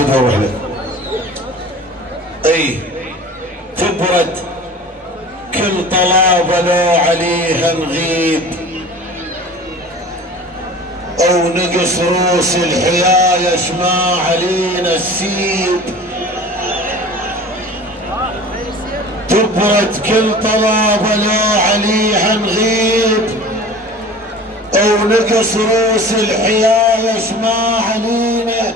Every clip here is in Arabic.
تدور عليه. اي تبرد كل طلابة لو عليها نغيب، او نقص روس الحيايش ما علينا السيب. تبرد كل طلابة لو عليها نغيب، او نقص روس الحيايش ما علينا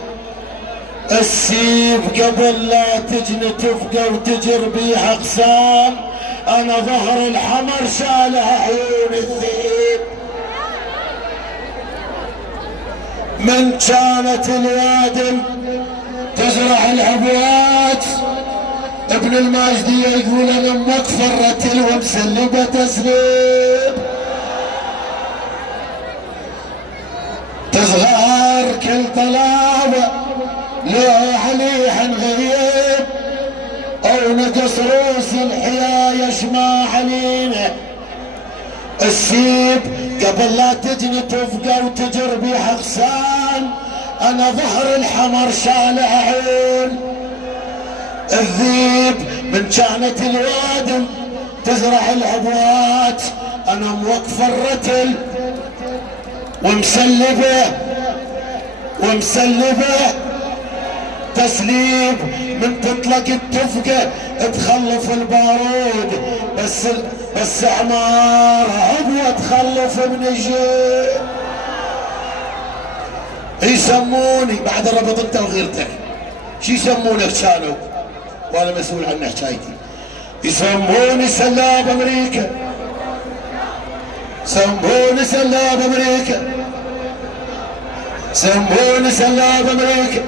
السيب. قبل لا تجني تفقى وتجر بيها اقسام، انا ظهر الحمر شالها عيون الذئب. من كانت الوادم تزرع العبوات، ابن الماجدية يقول انا امك فرت ومسلبة تسليب. تصغر كل طلابة لو عليها نغيب، او نقص روس الحيايش ما علينا السيب. قبل لا تجني تفقى وتجر بيها اغصان، انا ظهر الحمر شالع عين الذيب. من كانت الوادم تزرع العبوات، انا موقفه الرتل ومسلبه تسليب. من تطلق التفقه تخلف البارود، بس عمار عبوه تخلف ابن الجيب. يسموني بعد الربط انت وغيرتك، شو يسمونك كانوا وانا مسؤول عن حكايتي؟ يسموني سلاب امريكا، سموني سلاب امريكا، سموني سلاب امريكا.